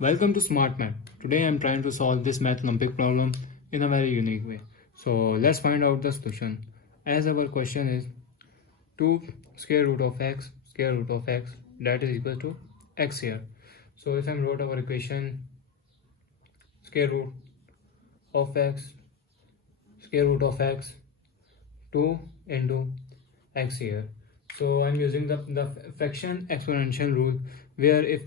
Welcome to Smart Math. Today I am trying to solve this math Olympic problem in a very unique way. So let's find out the solution. As our question is 2 square root of x that is equal to x here. So if I wrote our equation square root of x 2 into x here. So I'm using the fraction exponential rule where if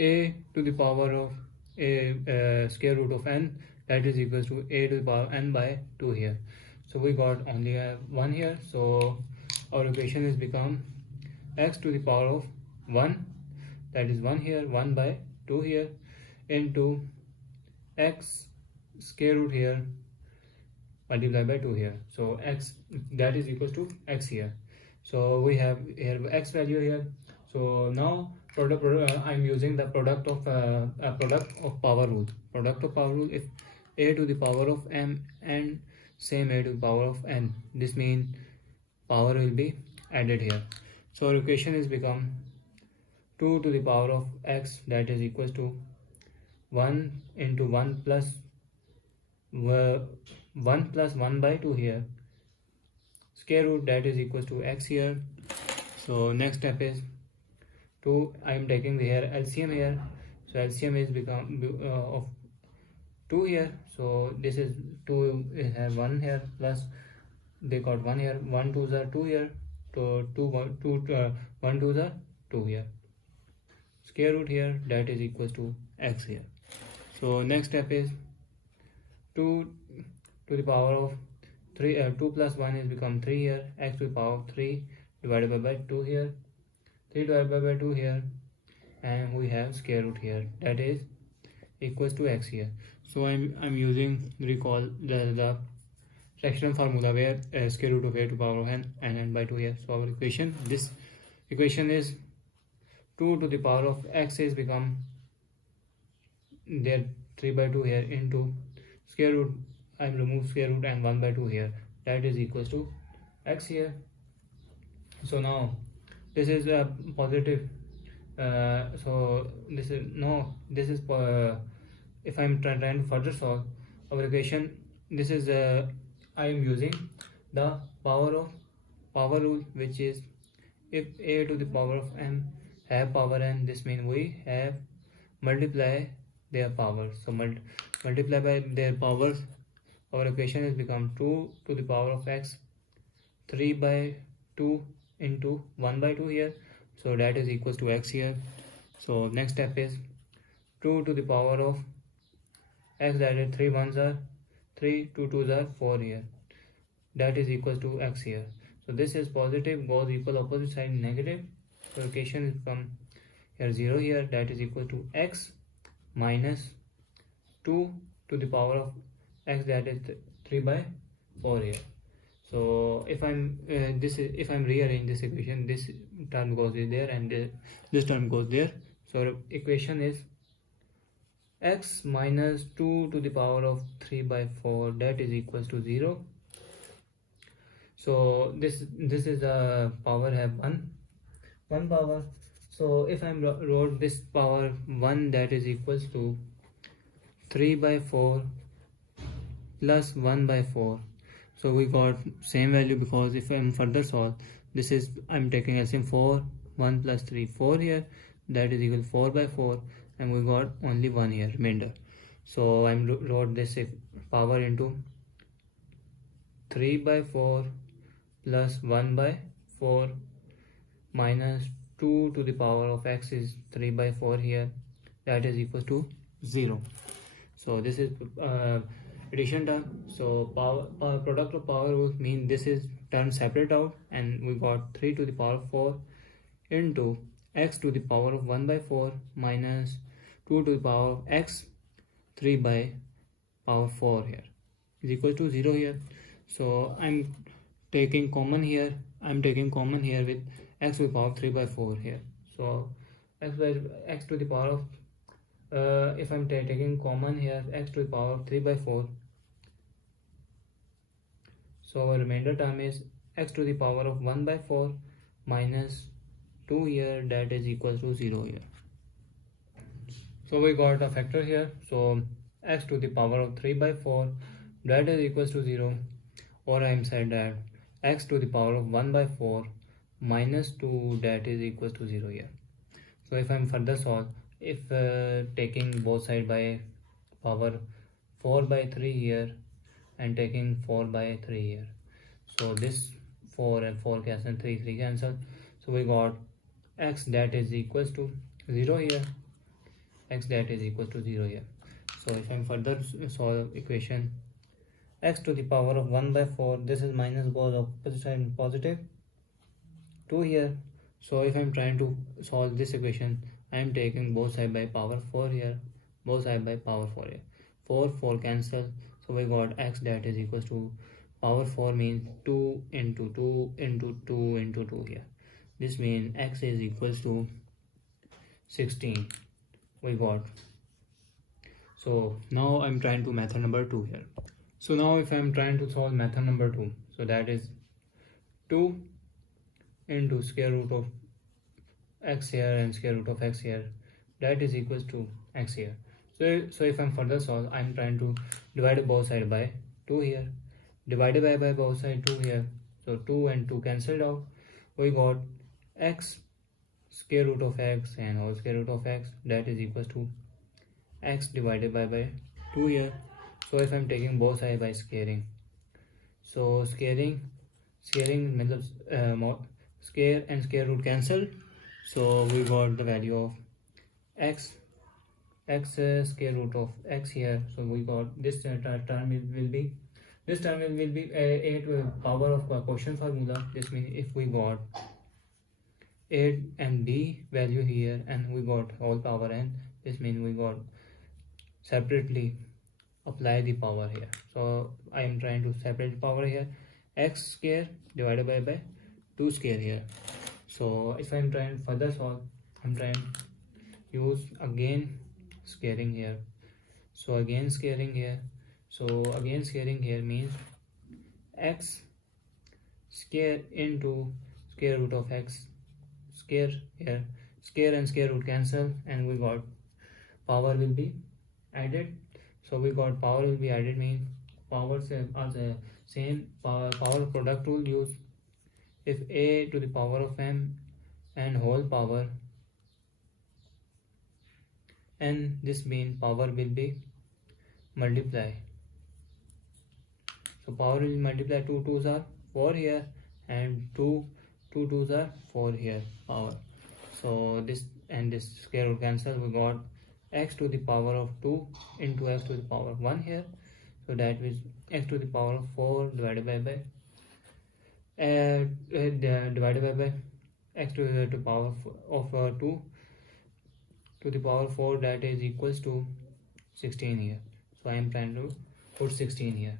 a to the power of a square root of n that is equals to a to the power n by 2 here. So we got only a 1 here, so our equation is become x to the power of 1 that is 1 here, 1 by 2 here into x square root here multiplied by 2 here. So x that is equals to x here. So we have here x value here. So now I'm using the product of power rule. Product of power rule, if a to the power of m and same a to the power of n, this means power will be added here. So our equation is become 2 to the power of x that is equals to 1 into 1 plus 1 by 2 here, square root that is equals to x here. So next step is 2, I am taking here LCM here. So LCM is become of 2 here. So this is 2 have 1 here plus they got 1 here, 1 2s are 2 here, so 1 2s are 2 here, square root here that is equals to x here. So next step is 2 to the power of 3 2 plus 1 is become 3 here, x to the power of 3 divided by 2 here, 3 divided by 2 here, and we have square root here that is equals to x here. So I'm using recall the fractional formula where square root of a to power of n and n by 2 here. So our equation, this equation is 2 to the power of x is become there 3 by 2 here into square root, I remove square root and 1 by 2 here that is equals to x here. So now this is a positive, so this is if I'm trying to further solve our equation, this is I am using the power rule, which is if a to the power of m have power n, this means we have multiply their powers. So multiply by their powers, our equation is become 2 to the power of x 3 by 2 into 1 by 2 here, so that is equals to x here. So next step is 2 to the power of x, that is 3 1s are 3, 2 2s are 4 here, that is equals to x here. So this is positive goes equal opposite side negative, so equation is become here 0 here, that is equal to x minus 2 to the power of x, that is 3 by 4 here. So if I'm if I'm rearrange this equation, this term goes there and this term goes there. So equation is x minus 2 to the power of 3 by 4 that is equals to 0. So this is a power have one power. So if I'm wrote this power 1 that is equals to 3 by 4 plus 1 by 4. So we got same value, because if I'm further solve, this is I'm taking LCM 4, 1 plus 3 4 here, that is equal 4 by 4, and we got only 1 here remainder. So I'm wrote this power into 3 by 4 plus 1 by 4 minus 2 to the power of x is 3 by 4 here, that is equal to 0. So this is addition term. So power product of power rule mean this is turned separate out, and we got 3 to the power of 4 into x to the power of 1 by 4 minus 2 to the power of x 3 by power 4 here is equal to 0 here. So I'm taking common here, with x to the power of 3 by 4 here. So x to the power of if I'm taking common here, x to the power of 3 by 4, so our remainder term is x to the power of 1 by 4 minus 2 here, that is equal to 0 here. So we got a factor here. So x to the power of 3 by 4 that is equals to 0, or I am said that x to the power of 1 by 4 minus 2 that is equals to 0 here. So if I am further solve, if taking both side by power 4 by 3 here and taking 4 by 3 here, so this 4 and 4 cancel, 3 cancel, so we got x that is equals to 0 here, x that is equals to 0 here. So if I'm further solve equation, x to the power of 1 by 4, this is minus goes opposite side and positive 2 here. So if I'm trying to solve this equation, I am taking both side by power 4 here, both side by power 4 here, 4 cancel, so we got x that is equals to power 4 means 2 into 2 into 2 into 2 here. This means x is equals to 16 we got. So now I'm trying to method number 2 here. So now if I'm trying to solve method number 2, so that is 2 into square root of x here and square root of x here, that is equals to x here. So if I'm further solve, I'm trying to divide both side by 2 here, divided by both side 2 here, so 2 and 2 cancelled out, we got x square root of x and whole square root of x that is equals to x divided by 2 here. So if I'm taking both sides by squaring, so squaring means square and square root cancel, so we got the value of x square root of x here. So we got this term will be a to the power of quotient formula. This means if we got a and b value here and we got whole power n, this means we got separately apply the power here. So I am trying to separate power here, x square divided by 2 square here. So if I am trying further solve, I am trying use again squaring here. So again squaring here. So again squaring here means x square into square root of x square here. Square and square root cancel and we got power will be added. So we got power will be added means powers are the same. Power product rule use if a to the power of m and whole power, and this means power will be multiply. So power will multiply, 2 2s are 4 here and 2 2s are 4 here power. So this and this square root cancel, we got x to the power of 2 into x to the power of 1 here. So that is x to the power of 4 divided by x to the power of 2 to the power 4 that is equals to 16 here. So I am trying to put 16 here.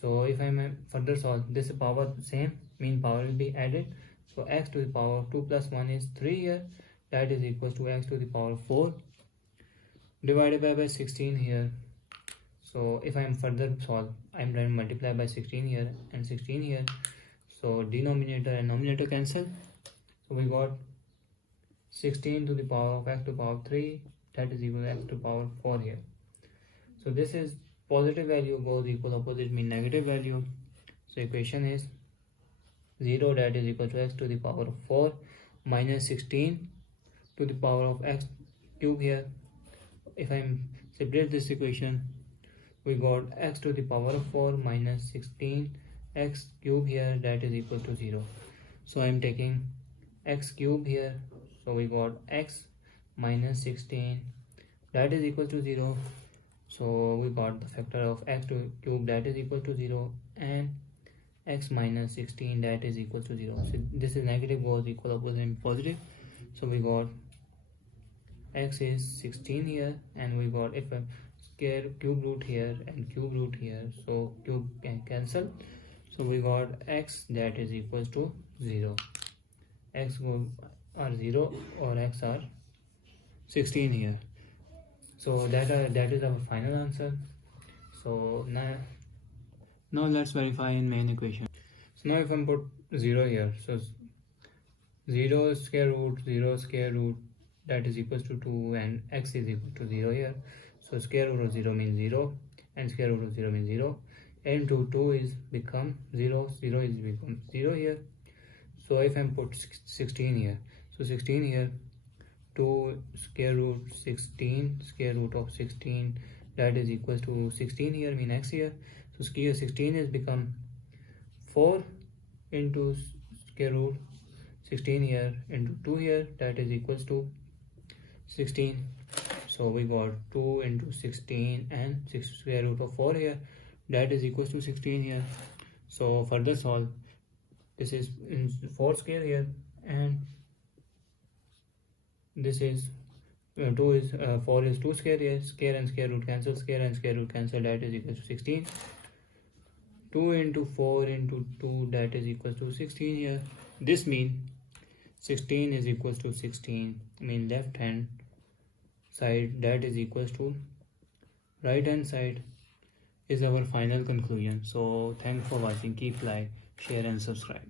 So if I am further solve, this power same mean power will be added. So x to the power of 2 plus 1 is 3 here, that is equals to x to the power of 4 divided by 16 here. So if I am further solve, I am trying to multiply by 16 here and 16 here. So denominator and numerator cancel. So we got 16 to the power of x to the power of 3 that is equal to x to the power 4 here. So this is positive value goes equal opposite mean negative value. So equation is 0 that is equal to x to the power of 4 minus 16 to the power of x cube here. If I separate this equation, we got x to the power of 4 minus 16 x cube here that is equal to 0. So I am taking x cube here. So we got x minus 16 that is equal to 0. So we got the factor of x to cube that is equal to 0 and x minus 16 that is equal to 0. So this is negative goes equal opposite and positive. So we got x is 16 here and we got if a square cube root here and cube root here, so cube can cancel. So we got x that is equals to 0. X are 0 or x are 16 here. So that is our final answer. So now let's verify in main equation. So now if I put 0 here, so 0 square root that is equals to 2 and x is equal to 0 here. So square root of 0 means 0 and square root of 0 means 0. Into 2 is become 0, 0 is become 0 here. So if I put 16 here, so 16 here, 2 square root 16, square root of 16, that is equals to 16 here, mean x here. So square 16 is become 4 into square root 16 here into 2 here, that is equals to 16. So we got 2 into 16 and 6 square root of 4 here, that is equals to 16 here. So further solve, this is in 4 square here and this is 2 is 4 is 2 square here, square and square root cancel, square and square root cancel, that is equals to 16. 2 into 4 into 2, that is equals to 16 here. This means 16 is equals to 16, mean left hand side, that is equals to right hand side is our final conclusion. So thanks for watching. Keep like, share and subscribe.